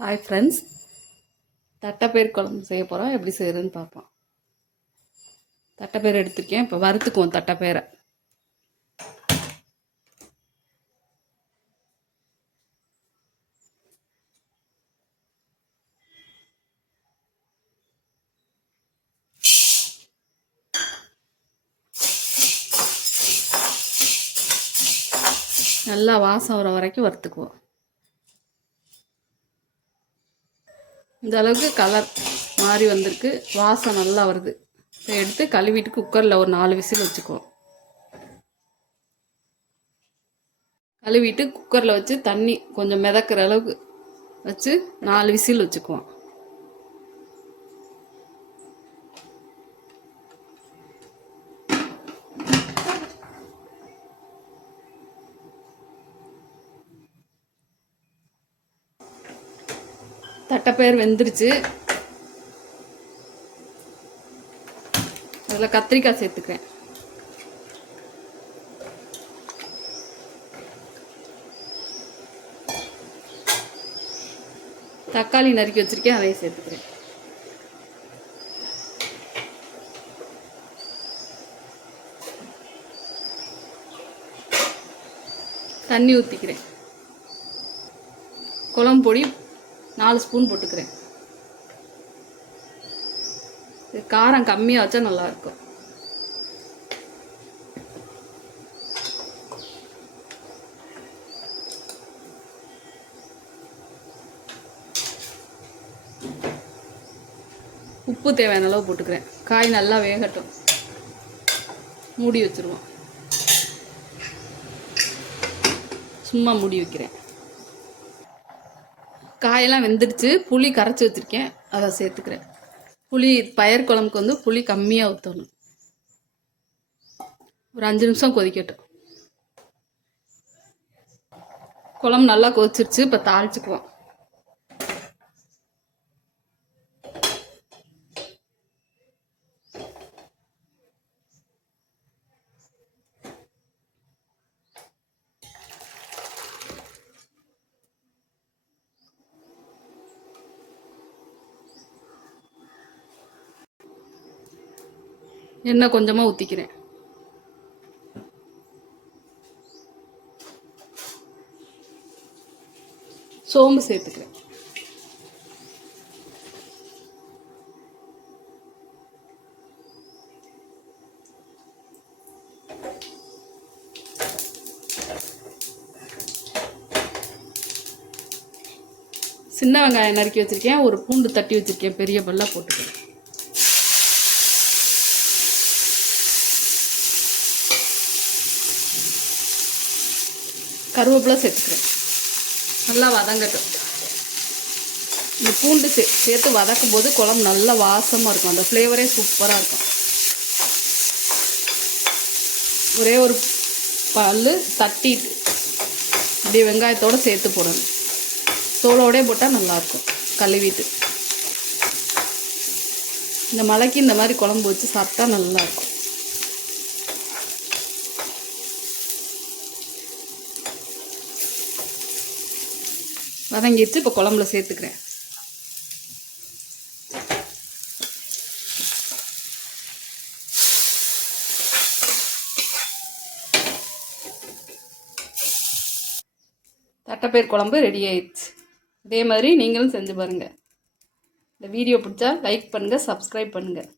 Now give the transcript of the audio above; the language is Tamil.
ஹாய் ஃப்ரெண்ட்ஸ் தட்டைப்பயிர் குழம்பு செய்ய போகிறோம் எப்படி செய்யறதுன்னு பார்ப்போம். தட்டைப்பயிர் எடுத்துருக்கேன். இப்போ வறுத்துக்குவோம் தட்டைப்பயிரை. நல்லா வாசம் வர வரைக்கும் வறுத்துக்குவோம். இந்த அளவுக்கு கலர் மாறி வந்திருக்கு. வாசம் நல்லா வருது. இப்போ எடுத்து கழுவிட்டு குக்கரில் ஒரு நாலு விசில் வச்சுக்குவோம். கழுவிட்டு குக்கரில் வச்சு தண்ணி கொஞ்சம் மிதக்கிற அளவுக்கு வச்சு நாலு விசில் வச்சுக்குவோம். தட்டைப்பயிர் வெந்துருச்சு. அதில் கத்திரிக்காய் சேர்த்துக்கிறேன். தக்காளி நறுக்கி வச்சிருக்கேன் அதையும் சேர்த்துக்கிறேன். தண்ணி ஊற்றிக்கிறேன் குழம்பு பொடி நாலு ஸ்பூன் போட்டுக்கிறேன். இது காரம் கம்மியாக வச்சா நல்லாயிருக்கும் உப்பு தேவையான அளவு போட்டுக்கிறேன். காய் நல்லா வேகட்டும். மூடி வச்சுருவோம். சும்மா மூடி வைக்கிறேன். காயெல்லாம் வெந்துடுச்சு. புளி கரைச்சி வச்சுருக்கேன். அதை சேர்த்துக்கிறேன். புளி பயிர் குழம்புக்கு வந்து புளி கம்மியாக ஊற்றணும் ஒரு அஞ்சு நிமிஷம் கொதிக்கட்டும். குழம்பு நல்லா கொதிச்சிருச்சு. இப்போ தாளிச்சுக்குவோம். எண்ணெய் கொஞ்சமாக ஊற்றிக்கிறேன் சோம்பு சேர்த்துக்கிறேன். சின்ன வெங்காயம் நறுக்கி வச்சுருக்கேன். ஒரு பூண்டு தட்டி வச்சுருக்கேன். பெரிய பல்லாக போட்டுக்கிறேன். கருவேப்பிலை சேர்த்துக்கிறேன். நல்லா வதங்கட்டும். இந்த பூண்டு சே சேர்த்து வதக்கும் போது குழம்பு நல்லா வாசமாக இருக்கும். அந்த ஃப்ளேவரே சூப்பராக இருக்கும். ஒரே ஒரு பல் தட்டிட்டு அப்படியே வெங்காயத்தோடு சேர்த்து போடணும். தோலோடே போட்டால் நல்லாயிருக்கும் கழுவிட்டு. இந்த மலைக்கு இந்த மாதிரி குழம்பு வச்சு சாப்பிட்டா நல்லாயிருக்கும் வதங்கிடுச்சு இப்போ குழம்புல சேர்த்துக்கிறேன். தட்டைப்பயிர் குழம்பு ரெடி ஆயிடுச்சு. இதே மாதிரி நீங்களும் செஞ்சு பாருங்கள் இந்த வீடியோ பிடிச்சா லைக் பண்ணுங்கள் சப்ஸ்கிரைப் பண்ணுங்கள்